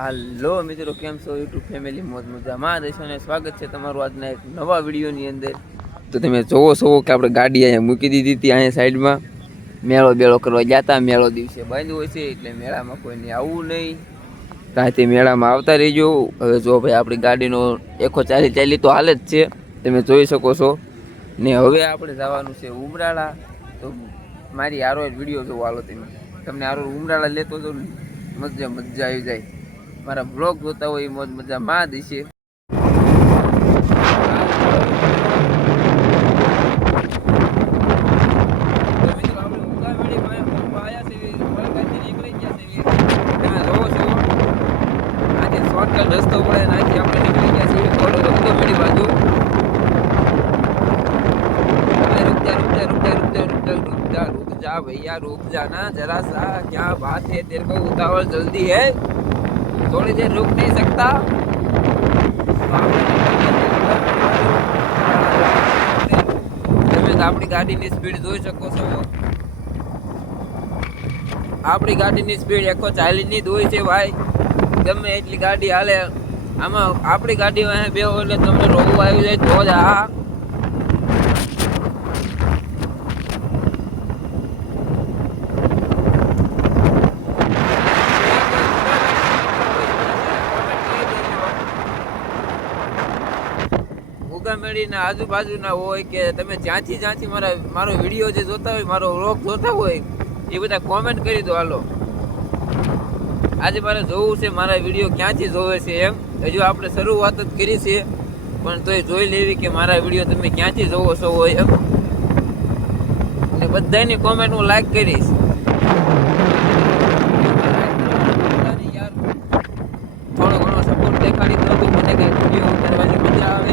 હાલો મિત્રો, કેમ છો યુટ્યુબ ફેમિલી? મોજ મજામાં રહેશો ને? સ્વાગત છે તમારું આજના એક નવા વિડીયોની અંદર. તો તમે જોવો છો કે આપણે ગાડી અહીંયા મૂકી દીધી હતી, અહીંયા સાઈડમાં મેળો બેળો કરવા ગયા હતા. મેળો દિવસે બંધ હોય છે એટલે મેળામાં કોઈને આવવું નહીં. કાંઈ મેળામાં આવતા રહીજો. હવે જો ભાઈ આપણી ગાડીનો એકો ચાલી તો હાલ જ છે, તમે જોઈ શકો છો ને. હવે આપણે જવાનું છે ઉમરાળા. તો મારી આરો વિડીયો જોવો હાલો તમે. તમને આરો ઉમરાળા લેતો જો મજા આવી જાય. મારા બ્લોગ જોતા હોય મોજ મજા માં દેશે. રસ્તો પડે નાથી આપણે નીકળી ગયા છીએ થોડો રસ્તો મેળી બાજુ. रुक जा भैया, रुक जाना जरा सा. क्या बात है, तेरे को उतावल जल्दी है? थोड़ी देर रुक नहीं सकता? તમે આપણી ગાડીની સ્પીડ જોઈ શકો છો. આપણી ગાડીની સ્પીડ 140 જ હોય છે ભાઈ. ગમે એટલી ગાડી હાલે, આમાં આપણી ગાડીમાં બે એટલે તમને રોગવું આવી જાય તો જ આ. ઉગામેડીના આજુબાજુના હોય કે તમે જ્યાંથી મારો વિડીયો જે જોતા હોય, મારો વ્લોગ જોતા હોય, એ બધા કોમેન્ટ કરી દો. હાલો, આજે મારે જોવું છે મારા વિડીયો ક્યાંથી જોવે છે એમ. હજુ આપણે શરૂઆત જ કરી છે, પણ તોય જોઈ લેવી કે મારા વિડીયો તમે ક્યાંથી જોવો છો હોય એમ. અને બધાની કોમેન્ટ હું લાઈક કરીશ. થોડો ઘણો સપોર્ટ દેખાડી દો તો મને કંઈક વિડીયો ઉતારવાની મજા આવે.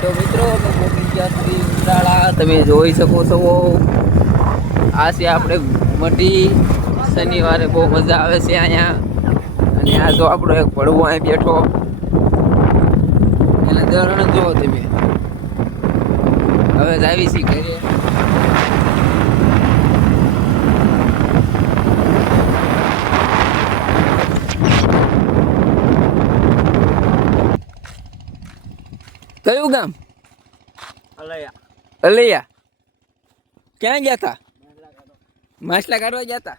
તો મિત્રો, તમે જોઈ શકો છો આ છે આપણે મઢી. શનિવારે બહુ મજા આવે છે અહીંયા. અને આ જો આપણો એક પડવો અહીં બેઠો, એને દરણ જુઓ તમે. હવે જ આવી છીએ ઘરે. કયું ગામ? અલૈયા. ક્યાં ગયા હતા? માછલા કાઢવા ગયા હતા.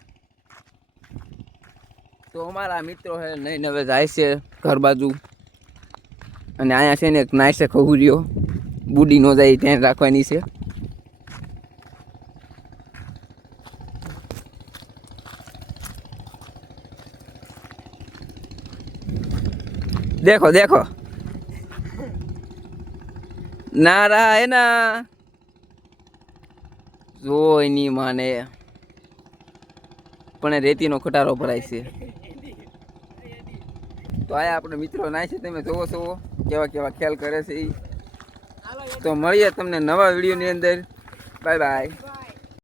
તો અમારા મિત્રો હે નહીં હવે જાય છે ઘર બાજુ. અને અહીંયા છે ને એક નાઈસે ખહુરીઓ બુડી નો જાય ધ્યાન રાખવાની છે. देखो देखो નારાયણા જોઈ ની માને પણ રેતીનો ખટારો ભરાય છે. તો આયા આપણે મિત્રો નાય છે, તમે જોવો છો કેવા કેવા ખ્યાલ કરે છે. તો મળીએ તમને નવા વિડીયોની અંદર. Bye bye.